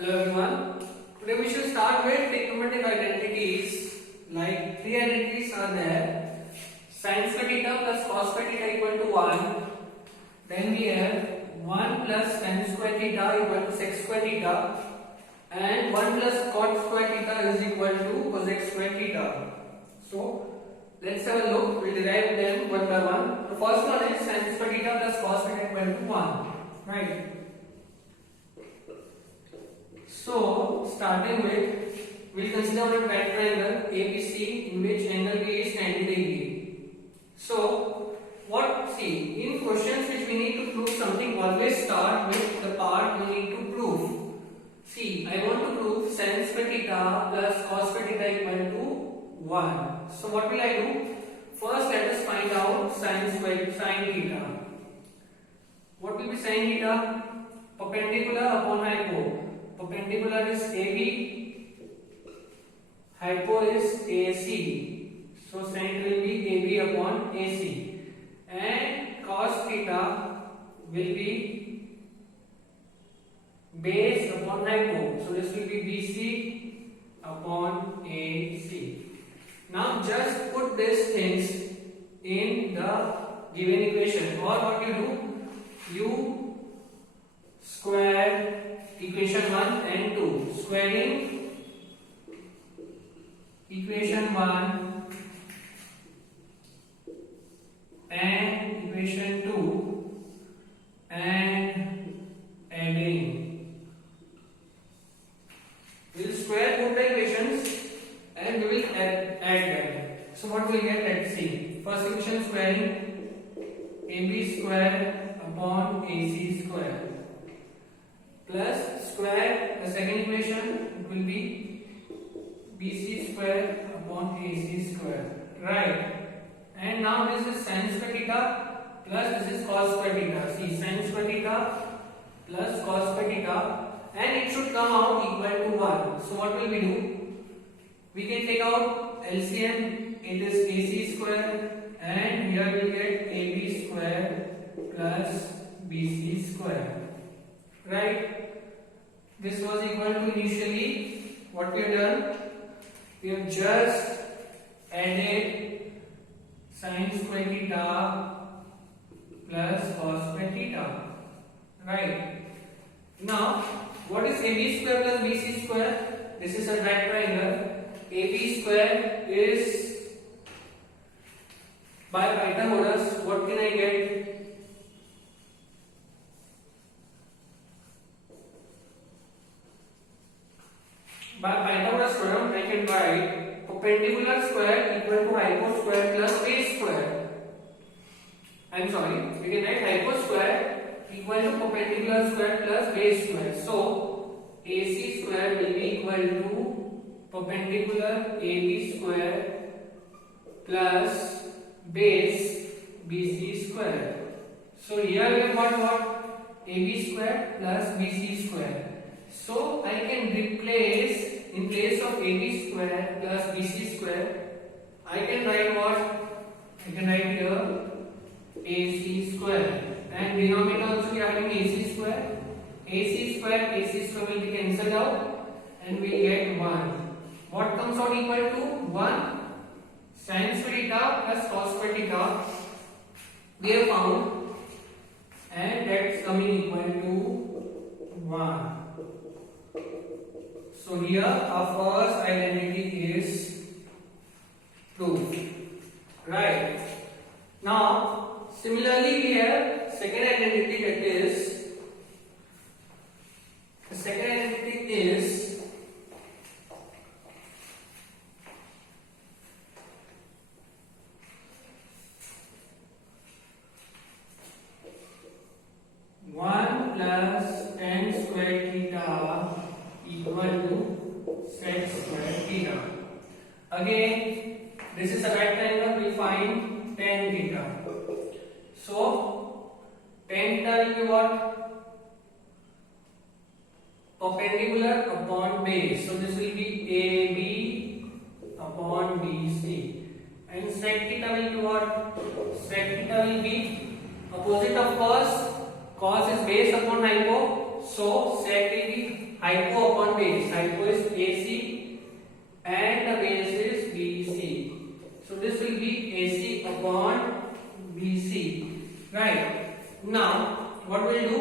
Hello everyone. Today we should start with trigonometric identities. Like three identities are there. Sin square theta plus cos square theta equal to 1. Then we have 1 plus tan square theta equal to sec square theta. And 1 plus cot square theta is equal to cosec square theta. So let's have a look. We'll derive them one by one. The first one is sin square theta plus cos square theta equal to 1. Right. So, starting with, we'll consider one right triangle ABC in which angle B is 90 degree. So, see, in questions which we need to prove something, always start with the part we need to prove. See, I want to prove sin square theta plus cos square theta equal to 1. So, what will I do? First, let us find out sin theta. What will be sin theta? Perpendicular upon hypo. Perpendicular is AB, hypo is AC. So sin will be AB upon AC. And cos theta will be base upon hypo. So this will be BC upon AC. Now just put these things in the given equation. Or what you do? You square equation 1 and 2. Squaring equation 1 and equation 2 and adding. We will square both the equations and we will add them. So what we will get? Let's see. First equation squaring AB square upon AC square. Plus square the second equation, it will be BC square upon AC square. Right. And now this is sin square theta plus this is cos square theta. See, sin square theta plus cos square theta, and it should come out equal to 1. So what will we do? We can take out LCM. It is AC square, and here we get AB square plus BC square. Right. This was equal to initially what we have done. We have just added sin square theta plus cos square theta. Right. Now, what is AB square plus BC square? This is a right triangle. AB square is by Pythagoras. What can I get? By Pythagoras theorem, I can write perpendicular square equal to hypo square plus base square. I am sorry, we can write hypo square equal to perpendicular square plus base square. So, AC square will be equal to perpendicular AB square plus base BC square. So, here we have got what? AB square plus BC square. So I can replace, in place of AB square plus BC square, I can write what? I can write here AC square, and denominator also we are having AC square. AC square will be cancelled out, and we get 1. What comes out equal to 1? Sin square theta plus cos square theta we have found, and that's coming equal to 1. So here our first identity is proved. Right. Now similarly we have second identity, that is the second identity is one plus tan square theta equal to sec square theta. Again, this is a right triangle, we find tan theta. So, tan theta will be what? Perpendicular upon base. So, this will be AB upon BC. And sec theta will be what? Sec theta will be opposite of cos. Cos is base upon hypo. So sec will be hypo upon base. Hypo is AC and the base is BC. So this will be AC upon BC. Right. Now what we'll do?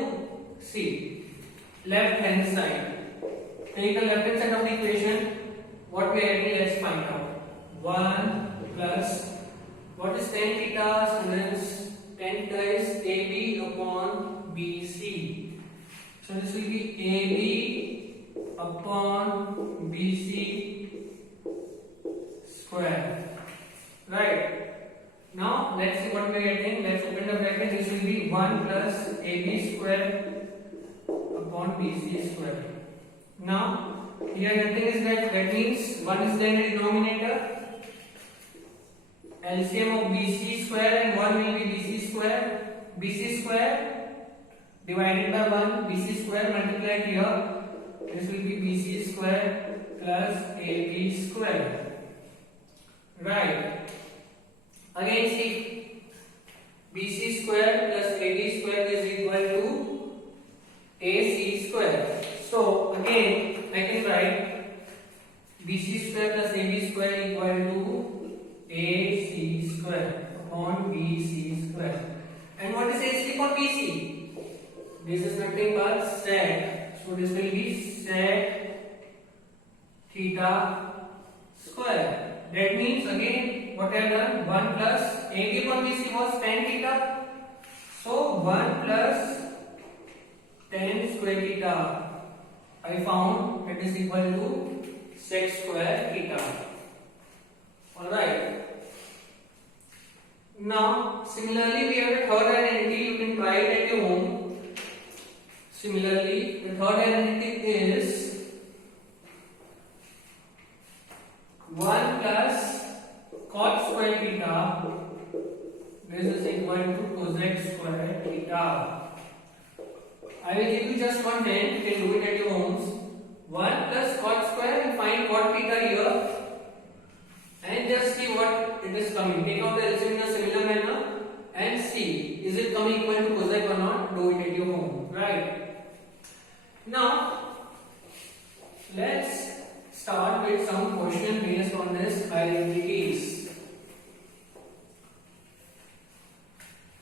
See, left hand side. Take the left hand side of the equation. What we are adding? Let's find out. 1 plus what is tan theta, students? Tan theta is AB upon BC. So this will be AB upon BC square. Right. Now let's see what we are getting. Let's open the bracket. This will be 1 plus AB square upon BC square. Now here nothing is that means 1 is there in the denominator. LCM of BC square and 1 will be BC square. BC square divided by 1, BC square multiplied here. This will be BC square plus AB square. Right. Again see, BC square plus AD square is equal to AC square. So again I can write BC square plus AB square equal to AC square upon BC square. And what is AC upon BC? This is nothing but sec. So this will be sec theta square. That means again what I have done, 1 plus AB upon BC was tan theta. So 1 plus tan square theta I found that is equal to sec square theta. Alright. Now similarly we have a third identity. You can try it at your home. Similarly the third identity is 1 plus cot square theta. This is equal to cosec square theta. I will give you just one hint. You can do it at your homes. 1 plus cot square and find cot theta here and just see what it is coming. Take out the LCM in a similar manner and see is it coming equal to cosec or not. Do it at your home. Right. Now let's start with some question based on this identities.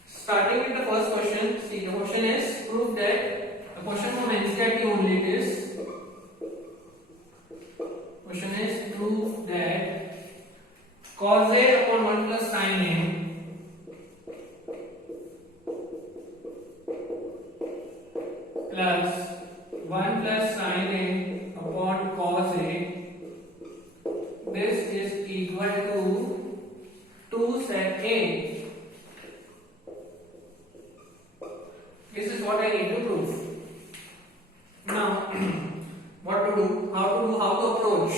Starting with the first question. See, the question is prove that the question from NCERT only it is. Question is prove that cos A upon 1 plus sin A plus 1 plus sin A upon cos A, this is equal to 2 sec A. This is what I need to prove. Now what to do, how to approach.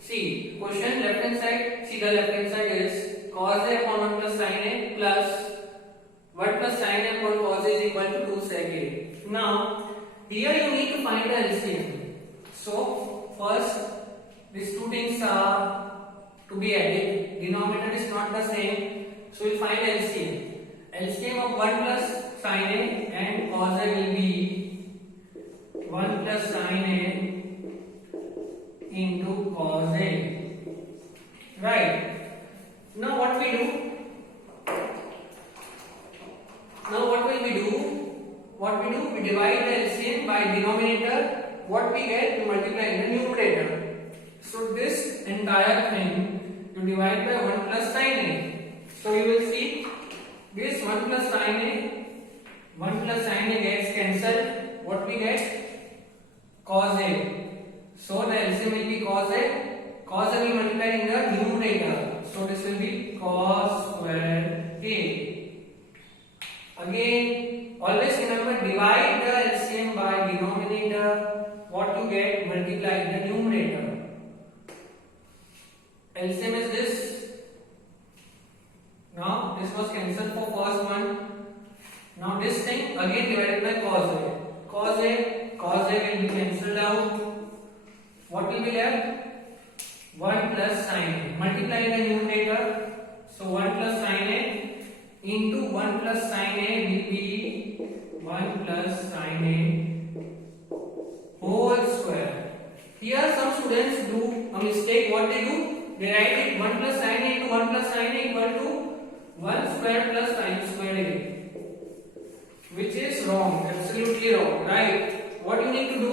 See, question left hand side. See, the left hand side is cos A upon 1 plus sin A plus 1 plus sin A upon cos A is equal to 2 sec A. Now here you need to find the LCM. So first these two things are to be added. Denominator is not the same, so we'll find LCM. LCM of 1 plus sin A and cos A will be 1 plus sin A into cos A. Right. Now what we do? We divide the LCM by denominator. What we get, we multiply in the numerator. So this entire thing you divide by 1 plus sin A. So you will see this 1 plus sin A gets cancelled. What we get? Cos A. So the LCM will be cos A. Cos A will multiply in the numerator. So this will be cos square A. Again, always remember divide the LCM by denominator. What you get, multiply in the numerator. LCM is this. Now this was cancelled for first one. Now this thing again divided by cos A. Cos A will be cancelled out. What will be left? 1 plus sin A. Multiply in the numerator. So 1 plus sin A into 1 plus sin A will be 1 plus sin A whole square. Here some students do a mistake. What they do? They write it 1 plus sin a into 1 plus sin a equal to 1 square plus sin square a, which is wrong, absolutely wrong, right? What you need to do?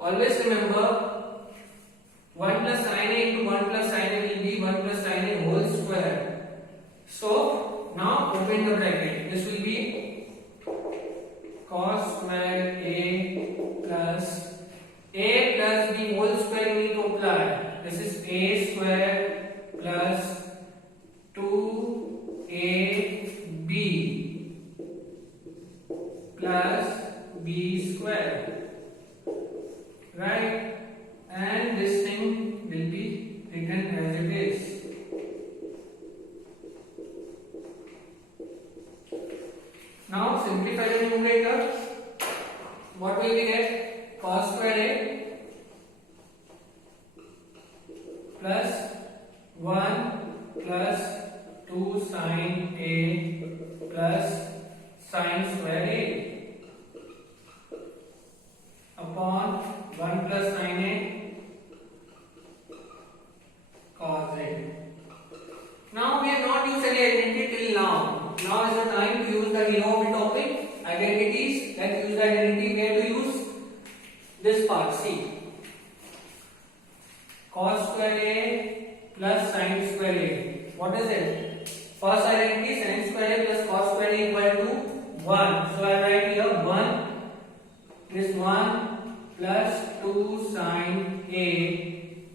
Always remember 1 plus sin a into 1 plus sin a will be 1 plus sin a whole square. So now open the bracket. This will be cos square a plus b whole square you need to apply. This is a square plus 2ab plus b square, right? And this thing will be written as it is. Now simplify the numerator. What will we get? Cos square a plus 1 plus 2 sin a plus sin square a upon 1 plus sin a cos a. Now we have not used any identity till now. Now is the time to use the hero of the topic, identities. Let's use the identity. Where to use this part? See, cos square a plus sin square a. What is it? First identity, sin square a plus cos square a equal to 1. So I write here 1. This 1 plus 2 sin a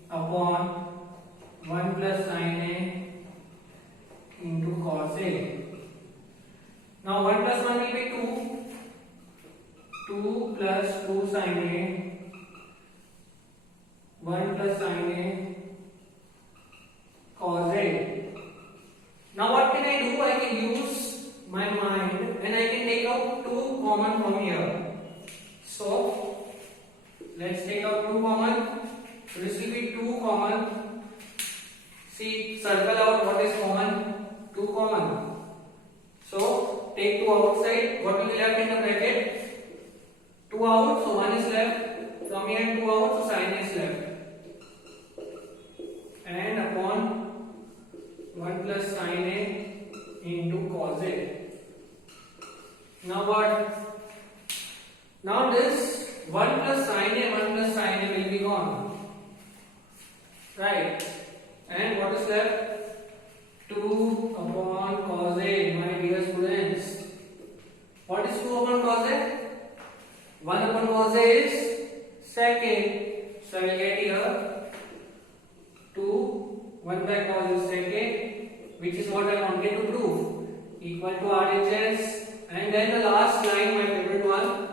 upon 1 plus sin a into cos a. Now 1 plus 1 will be 2. 2 plus 2 sin a 1 plus sin a cos a. Now what can I do? I can use my mind and I can take out 2 common from here. So let's take out 2 common. So this will be 2 common. See, circle out what is common. 2 common. So take 2 outside. What will be left in the bracket? 2 out. So 1 is left. From here 2 out. So sin is left. And upon 1 plus sin a into cos a. Now what? Now this 1 plus sin a, 1 plus sin a will be gone. Right? And what is left? 2 upon cos a, my dear students. What is 2 upon cos a? 1 upon cos a is sec a. So I will get here 2, 1 by cos is sec a, which is what I wanted to prove, equal to RHS. And then the last line, my favorite one,